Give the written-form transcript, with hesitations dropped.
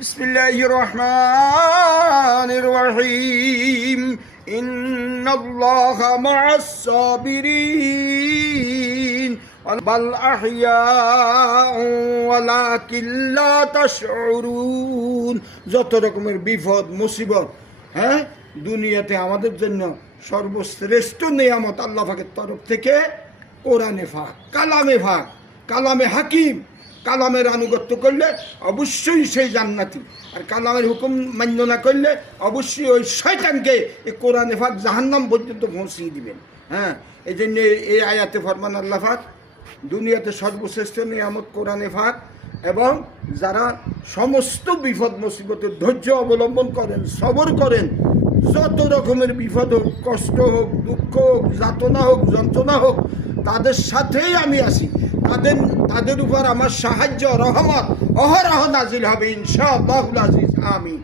বিসমিল্লাহির রহমানির রহিম। ইন্নাল্লাহা মা'আস সাবিরিন বাল আহইয়াউ ওয়ালাকিন লা তাশউরুন। যত রকমের বিপদ মুসিবত দুনিয়াতে আমাদের জন্য সর্বশ্রেষ্ঠ নিয়ামত আল্লাহ পাকের তরফ থেকে কোরআনে পাক, কালামে পাক, কালামে হাকিম। কালামের আনুগত্য করলে অবশ্যই সেই জান্নাতি, আর কালামের হুকুম মান্য না করলে অবশ্যই ওই শয়তানকে এই কোরআনে পাক জাহান্নাম পর্যন্ত পৌঁছিয়ে দিবেন। এই জন্য এই আয়াতে ফরমান আল্লাহ পাক দুনিয়াতে সর্বশ্রেষ্ঠ নিয়ামত কোরআনে পাক, এবং যারা সমস্ত বিপদ মুসিবতের ধৈর্য অবলম্বন করেন, সবর করেন, যত রকমের বিপদ হোক, কষ্ট হোক, দুঃখ হোক, যাতনা হোক, যন্ত্রণা হোক, তাদের সাথেই আমি আছি। তাদের উপর আমার সাহায্য, রহমত অহরহ নাজিল হবে ইনশাআল্লাহুল আজিজ। আমিন।